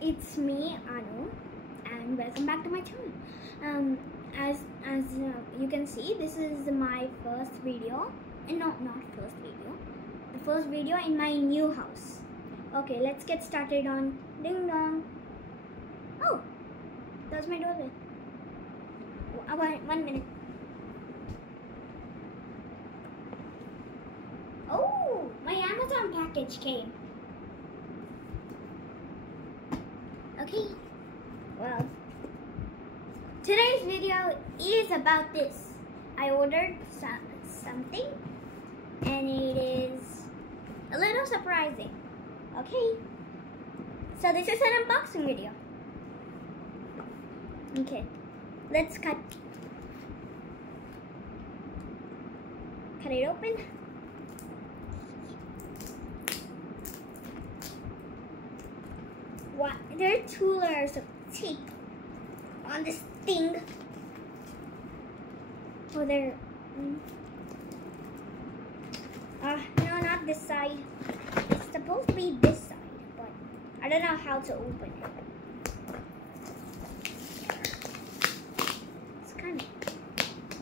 it's me, Anu, and welcome back to my channel. As you can see, this is my first video, and not first video, the first video in my new house. Okay, let's get started on ding dong. Oh, that's my doorbell. 1 minute. Oh, my Amazon package came. Okay, well, today's video is about this. I ordered something, and it is a little surprising. Okay, so this is an unboxing video. Okay, let's cut it open. What? There are 2 layers of tape on this thing. Oh, there. No, not this side. It's supposed to be this side, but I don't know how to open it. It's kind of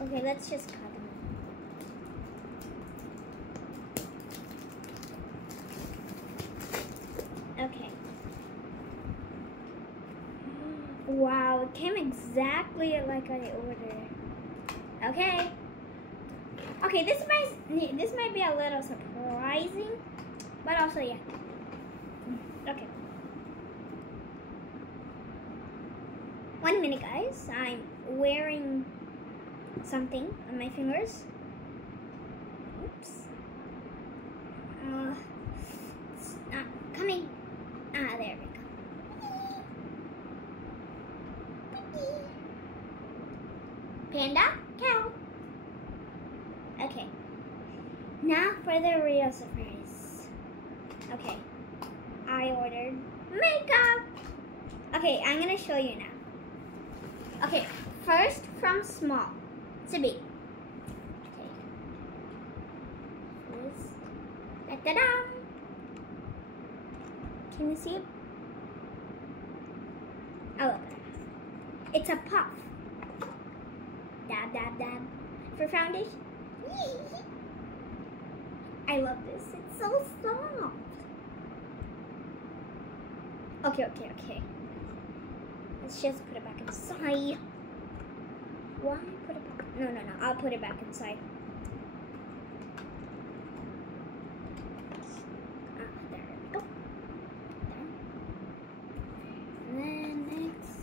okay. Let's just cut them. Okay. Wow, it came exactly like I ordered. Okay. Okay, this might be a little surprising, but also yeah. Okay. 1 minute, guys. I'm wearing something on my fingers. Oops. It's not coming. There we go. Panda, cow. Okay, now for the real surprise. Okay, I ordered makeup. Okay, I'm gonna show you now. Okay, first from small to big. Okay, da-da-da. Can you see it? Oh, it's a puff. Dab, dab, dab. For foundation. I love this. It's so soft. Okay. Let's just put it back inside. Why put it back? No. I'll put it back inside. There we go. There. And then next.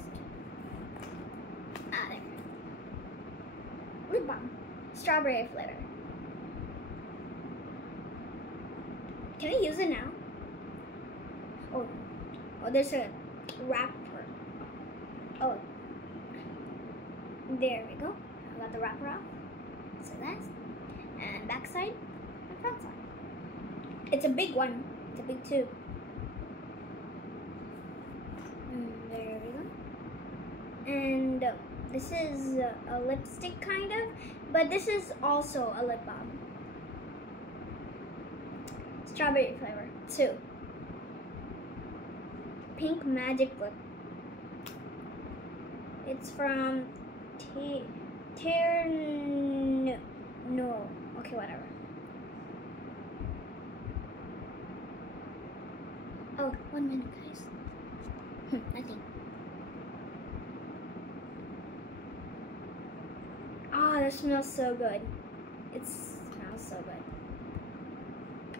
There. Lip balm, strawberry flavor. Can I use it now? Oh, there's a wrapper. Oh, there we go. I got the wrapper off. So that's, and back side and front side. It's a big one. It's a big tube. There we go. And this is a lipstick kind of, but this is also a lip balm. Strawberry flavor, 2. Pink Magic Lip. It's from no. Okay, whatever. Oh, 1 minute, guys. Nothing. That smells so good. It smells so good.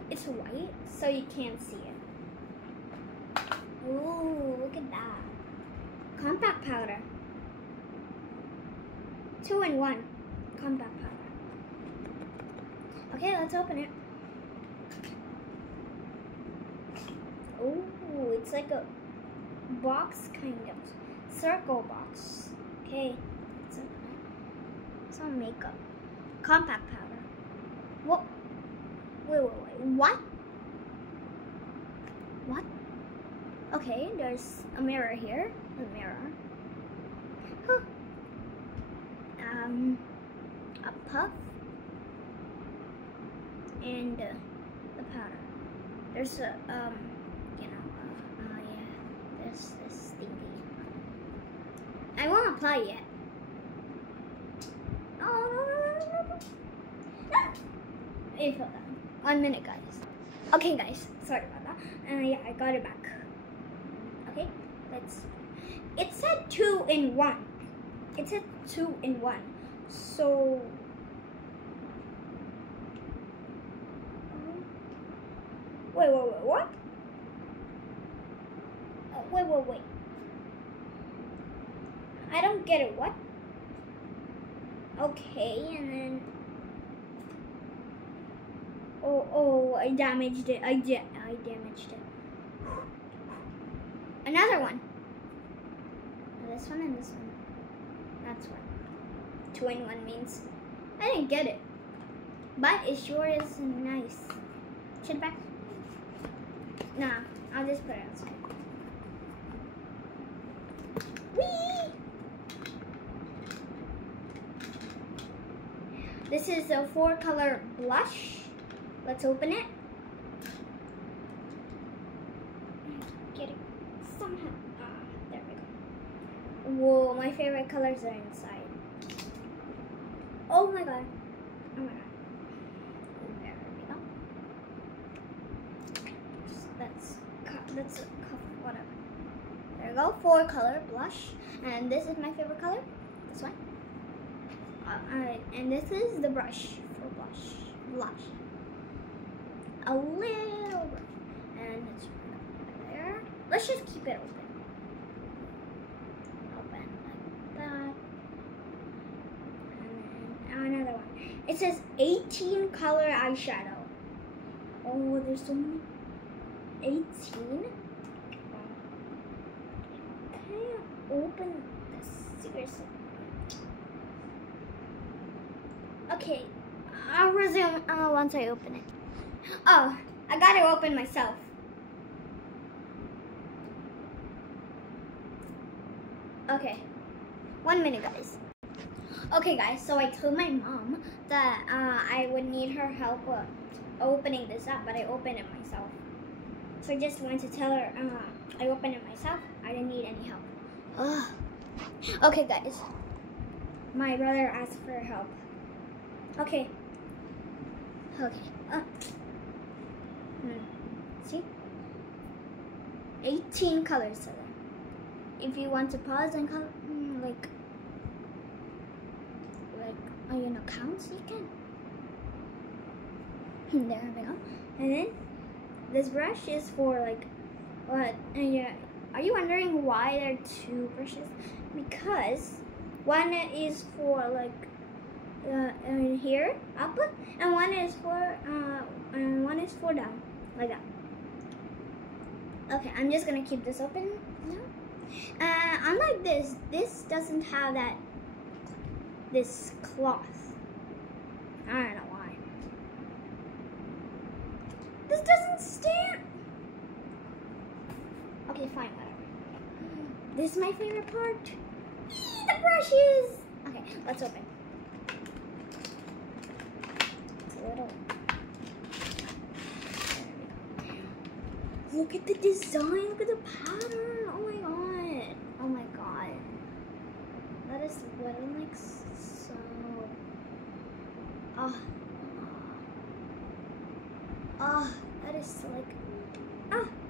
It's white, so you can't see it. Ooh, look at that. Compact powder. 2-in-1 compact powder. Okay, let's open it. Ooh, it's like a box kind of. Circle box. Okay. Some makeup. Compact powder. What? Wait. What? What? Okay, there's a mirror here. A mirror. Huh. A puff. And the powder. There's a, yeah, there's this thingy. I won't apply yet. Oh, no. Wait for that. 1 minute, guys. Okay, guys. Sorry about that. Yeah, I got it back. Okay, let's. It said 2 in 1. It said 2 in 1. So. Wait, what? Wait. I don't get it, what? Okay, and then... Oh, I damaged it. I damaged it. Another one. This one and this one. That's what 2 in 1 means. I didn't get it. But it sure is nice. Shit back. Nah, I'll just put it outside. Whee! This is a 4-color blush. Let's open it. Get it somehow. There we go. Whoa, my favorite colors are inside. Oh my god. There we go. Let's cover whatever. There we go. 4-color blush. And this is my favorite color. This one. Alright, and this is the brush for blush. A little brush. And it's right there. Let's just keep it open. Open like that. And then another one. It says 18 color eyeshadow. Oh, there's so many. 18? Okay, open this. Seriously. Okay, I'll resume once I open it. Oh, I gotta open myself. Okay, 1 minute, guys. Okay, guys, so I told my mom that I would need her help opening this up, but I opened it myself. So I just wanted to tell her I opened it myself. I didn't need any help. Ugh. Okay, guys. My brother asked for help. Okay. See? 18 colors are there. If you want to pause and color, like counts, you can. There we go. And then this brush is for like what? Yeah. Are you wondering why there are 2 brushes? Because one is for like here up, and one is for down, like that. Okay, I'm just gonna keep this open now. Unlike this doesn't have this cloth. I don't know why. This doesn't stand. Okay, fine, whatever. This is my favorite part. The brushes. Okay, let's open. Look at the design, look at the pattern. Oh my god. Oh my god. That is what it looks so. That is like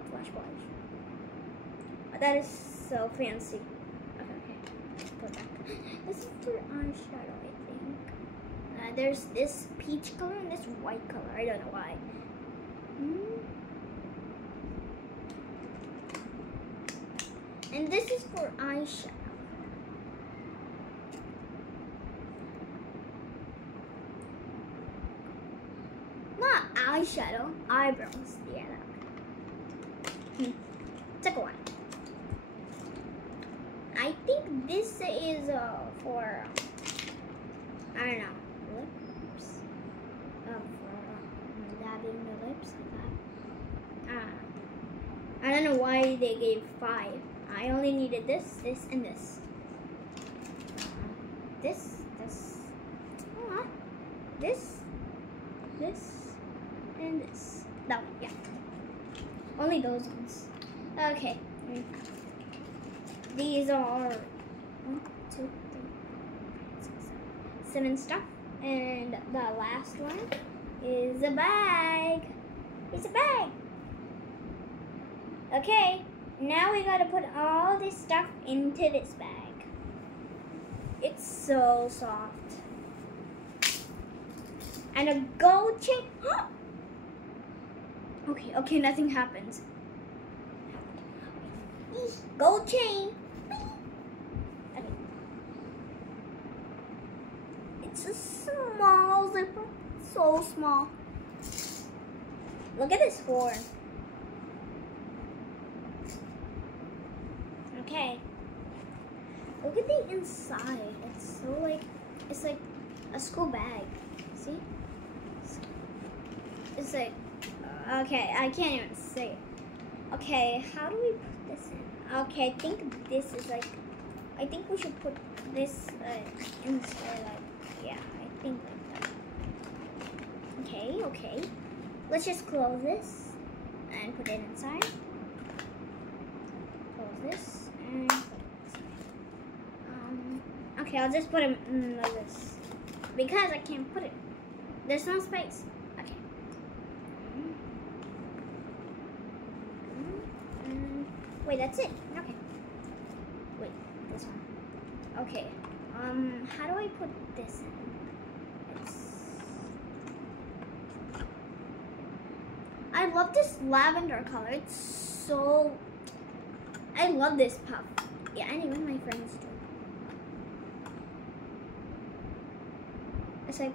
flash polish. That is so fancy. Okay. Put back. This is for eyeshadow, I think. There's this peach color and this white color. I don't know why. And this is for eyeshadow. Not eyeshadow, eyebrows. Yeah. Second one. I think this is for, I don't know, lips. For dabbing the lips like that. I don't know why they gave 5. I only needed this, and this. This, and this. That one, yeah. Only those ones. Okay. these are 1, 2, 3, 6, 7 stuff, and the last one is a bag. It's a bag. Okay, now we gotta put all this stuff into this bag. It's so soft. And a gold chain. Okay, nothing happens. Gold chain. Okay. It's a small zipper. So small. Look at this horn. Okay. Look at the inside. It's so it's like a school bag. See? It's like, okay, I can't even say it. Okay, how do we put this in? Okay, I think this is I think we should put this inside, yeah, I think like that. Okay. Let's just close this and put it inside. Close this and put it inside. Okay, I'll just put it like this because I can't put it. There's no space. Okay. Wait, that's it. Okay. Wait, this one. Okay. How do I put this in? I love this lavender color. It's so... I love this puff. Yeah, and even my friends do. It's like,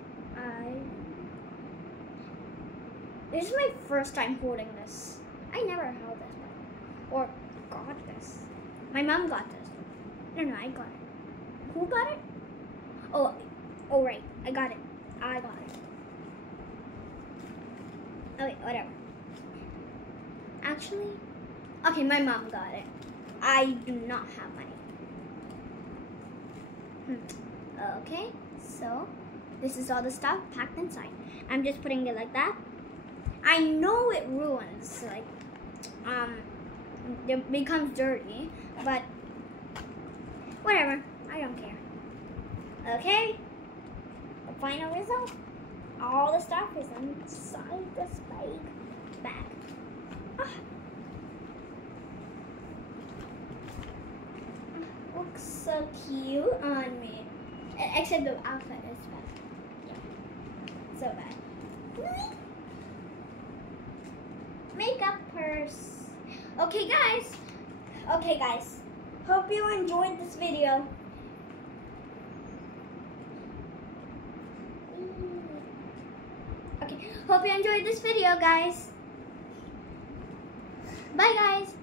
this is my first time holding this. I never held this before. Or got this. My mom got this. No, I got it. Who got it? Oh, right. I got it. Oh, wait, whatever. Actually, okay, my mom got it. I do not have money. Okay, so this is all the stuff packed inside. I'm just putting it like that. I know it ruins, it becomes dirty, but whatever, I don't care. Okay, the final result, all the stuff is inside this bag. Looks so cute on me, except the outfit is bad. Yeah, so bad. Makeup purse. Okay guys, hope you enjoyed this video. Okay, hope you enjoyed this video, guys. Bye guys.